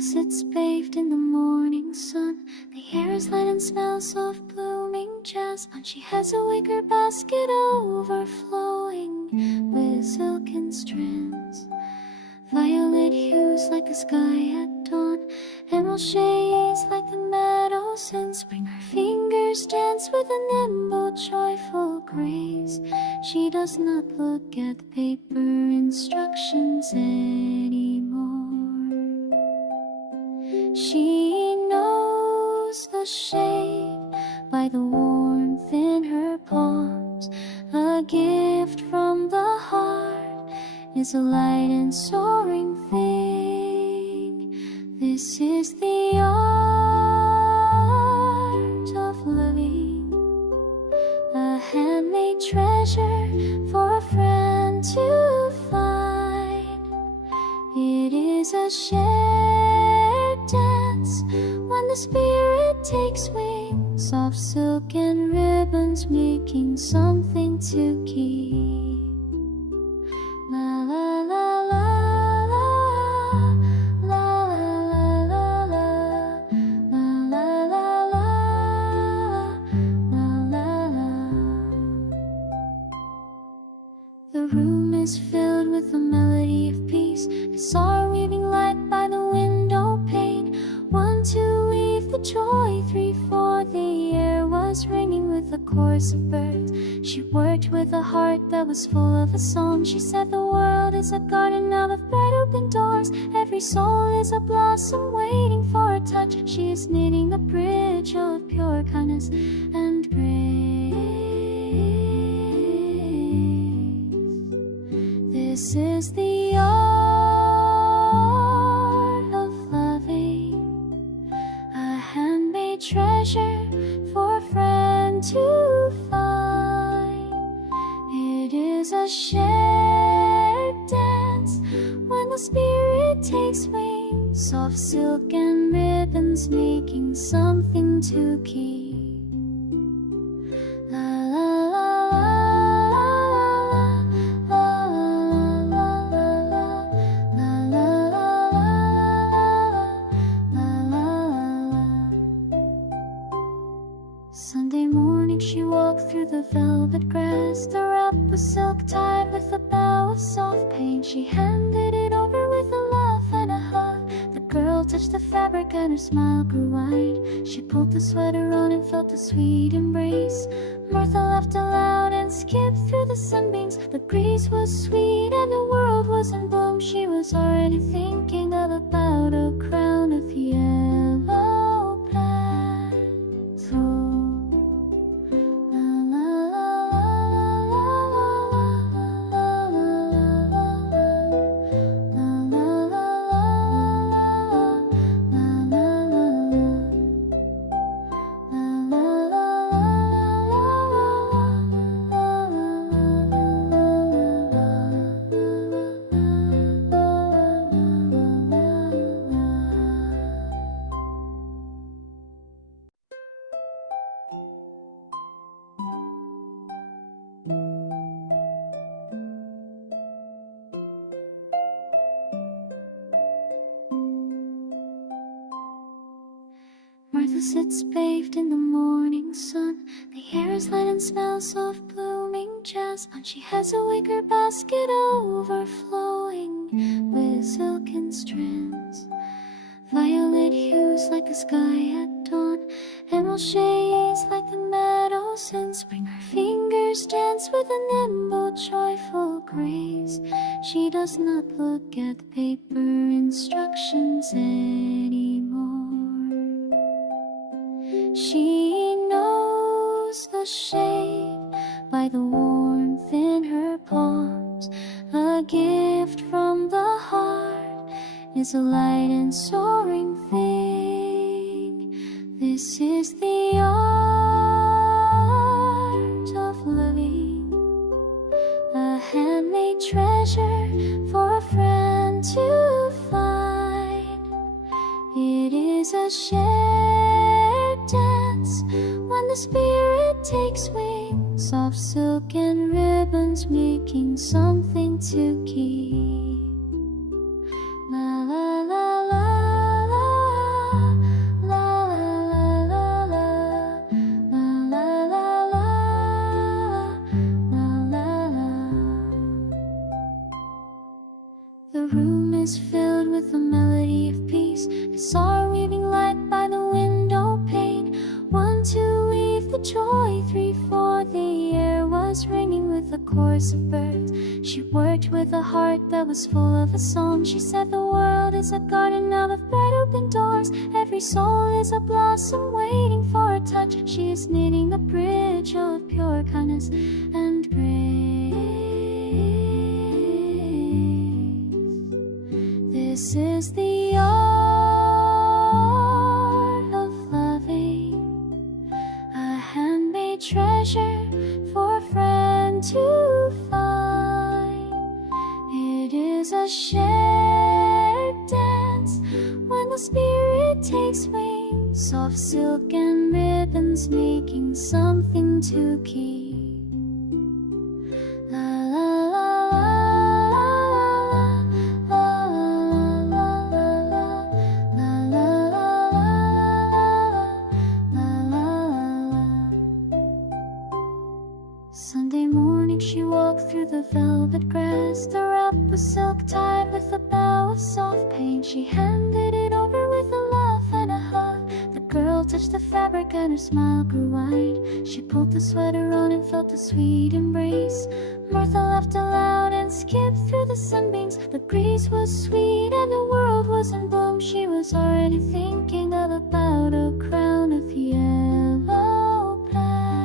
Martha sits bathed in the morning sun. The air is light and smells of blooming jasmine. She has a wicker basket overflowing with silken strands. Violet hues like the sky at dawn, emerald shades like the meadows in spring. Her fingers dance with a nimble, joyful grace. She does not look at the paper instructions anymore. She knows the shape by the warmth in her palms. A gift from the heart is a light and soaring thing. This is the art of living, a handmade treasure for a friend to find. It is a shared dance when the spirit takes wing. Soft silk and ribbons making something to keep. La la la la la la la la la la la. The room is filled with a melody of peace. I saw her weaving light by the window pane. 1, 2, weave the joy. 3, 4, the air was ringing with a chorus of birds. She worked with a heart that was full of a song. She said the world is a garden now with bright open doors. Every soul is a blossom waiting for a touch. She is knitting a bridge of pure kindness and grace. This is the art of loving, a handmade treasure for a friend to find. It is a shared dance when the spirit takes wing. Soft silk and ribbons making something to keep. La la la la la la la la. Sunday morning she walked through the velvet grass. The wrap was silk tied with a bow of soft paint. She handed it over with a laugh and a hug. The girl touched the fabric and her smile grew wide. She pulled the sweater on and felt a sweet embrace. Martha laughed aloud and skipped through the sunbeams. The breeze was sweet and the world was in bloom. She was already thinking of about a crown of yellow petals. Martha sits bathed in the morning sun. The air is light and smells of blooming jasmine. She has a wicker basket overflowing with silken strands. Violet hues like the sky at dawn, emerald shades like the meadows in spring. Her fingers dance with a nimble, joyful grace. She does not look at the paper instructions anymore. She knows the shape by the warmth in her palms. A gift from the heart is a light and soaring thing. This is the art of living, a handmade treasure for a friend to find. It is a shared dance when the spirit takes wing. Soft silk and ribbons making something to keep. La la la la la saw her weaving light by the window pane. 1, 2, weave the joy. 3, 4, the air was ringing with a chorus of birds. She worked with a heart that was full of a song. She said the world is a garden of bright open doors. Every soul is a blossom waiting for a touch. She is knitting a bridge of pure kindness and grace. This is the art of loving, a handmade treasure for a friend to find. It is a shared dance when the spirit takes wing, soft silk and ribbons making something to keep. La la la la la la la la la la la. Sunday morning she walked through the velvet grass. The wrap was silk tied with a bow of soft paint. She handed it over with a laugh and a hug. The girl touched the fabric and her smile grew wide. She pulled the sweater on and felt a sweet embrace. Martha laughed aloud and skipped through the sunbeams. The breeze was sweet and the world was in bloom. She was already thinking of about a crown of yellow petals.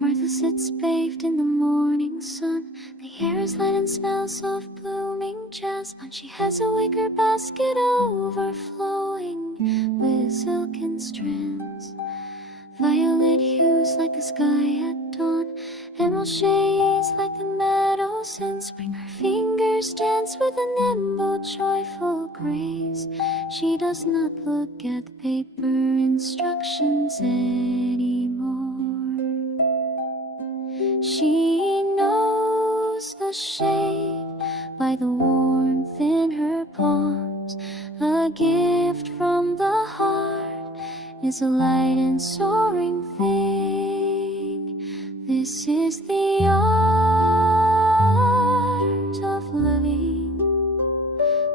Martha sits bathed in the morning sun. The air is light and smells of blooming jasmine. She has a wicker basket overflowing with silken strands. Violet hues like the sky at dawn, emerald shades like the meadows in spring. Her fingers dance with a nimble, joyful grace. She does not look at the paper instructions anymore. She knows the shape by the warmth in her palms. A gift from the heart is a light and soaring thing. This is the art of living,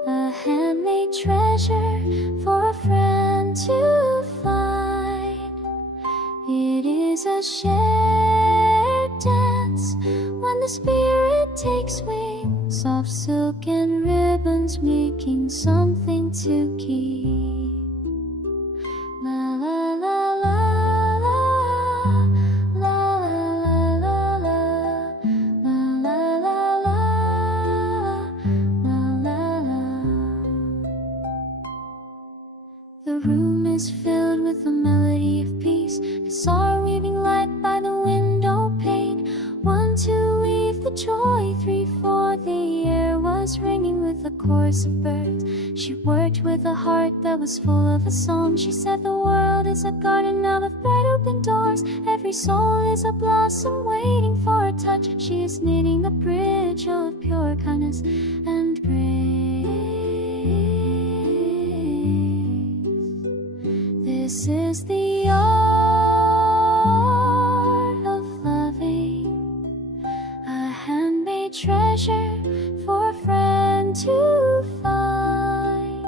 a handmade treasure for a friend to find. It is a shared dance when the spirit takes wing, soft silk and ribbons making something to keep. La la la la la la la la la la la la. The room is filled with a melody of peace. I saw her weaving light by the window pane. 1, 2, weave the joy. 3, 4, the air was ringing with a chorus of birds. She worked with a heart that was full of a song. She said the world is a garden of bright open doors. Every soul is a blossom waiting for a touch. She is knitting a bridge of pure kindness and grace. This is the art of loving, a handmade treasure for a friend to find.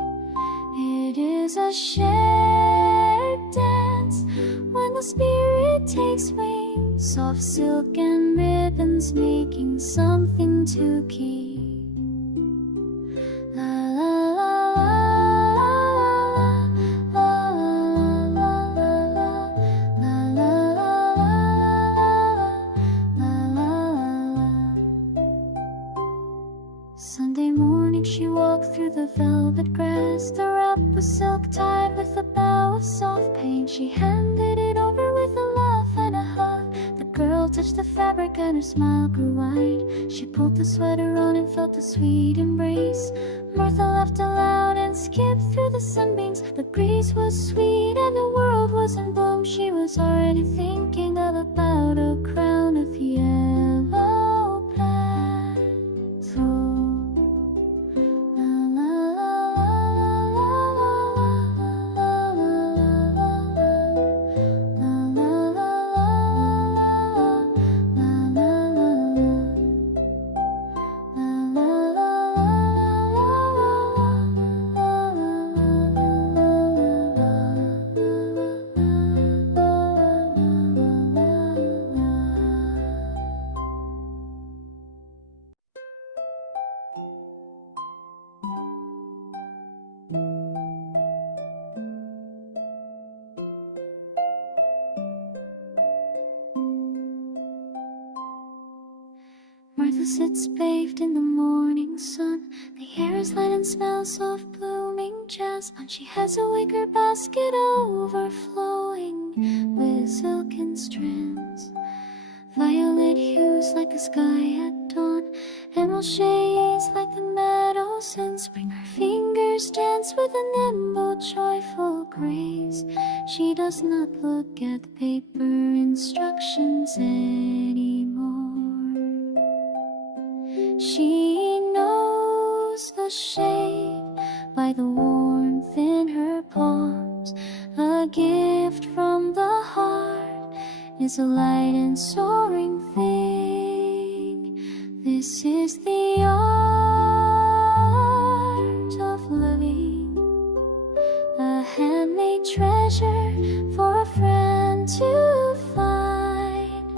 It is a shared dance when the spirit takes wing, soft silk and ribbons making something to keep. La la la Sunday morning she walked through the velvet grass. The wrap was silk tied with a bow she handed it over with a laugh and a hug. The girl touched the fabric and her smile grew wide. She pulled the sweater on and felt a sweet embrace. Martha laughed aloud and skipped through the sunbeams. The breeze was sweet and the world was in bloom. She was already thinking of about a crown of yellow plants. Martha sits bathed in the morning sun. The air is light and smells of blooming jasmine. She has a wicker basket overflowing with silken strands. Violet hues like the sky at dawn, emerald shades like the meadows in spring. Her fingers dance with a nimble, joyful grace. She does not look at the paper instructions anymore. She knows the shape by the warmth in her palms. A gift from the heart is a light and soaring thing. This is the art of living, a handmade treasure for a friend to find.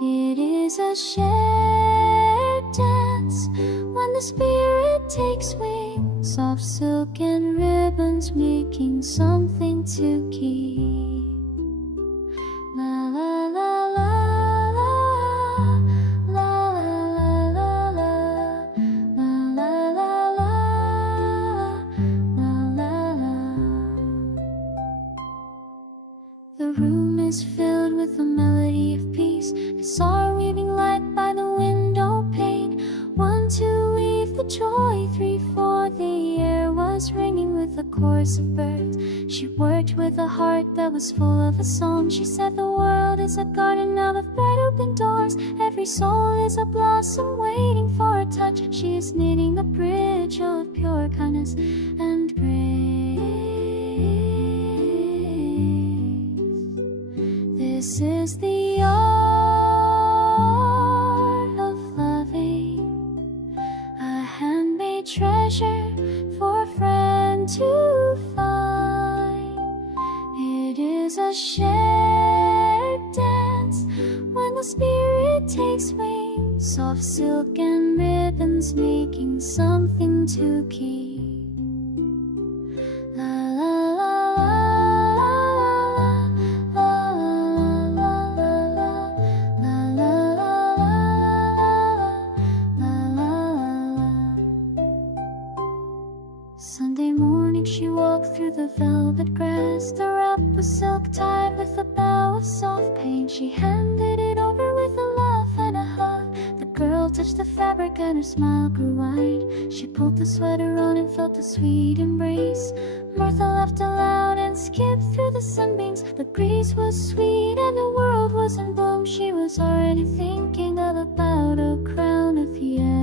It is a shared dance when the spirit takes wing. Soft silk and ribbons making something to keep. La la la la la la la la la la la la. The room is filled with a melody of peace. I saw her weaving light by the window pane. 1, 2, weave the joy. 3, 4, the air was ringing with a chorus of birds. She worked with a heart that was full of a song. She said the world is a garden now with bright open doors. Every soul is a blossom waiting for a touch. She is knitting a bridge of pure kindness and grace. This is the art of loving, a handmade treasure for a friend to find. It is a shared dance when the spirit takes wing. Soft silk and ribbons making something to keep. La la la Sunday morning she walked through the velvet grass. The wrap was silk tied with a bow of soft paint. She handed it over with a laugh and a hug. The girl touched the fabric and her smile grew wide. She pulled the sweater on and felt a sweet embrace. Martha laughed aloud and skipped through the sunbeams. The breeze was sweet and the world was in bloom. She was already thinking of about a crown of yellow.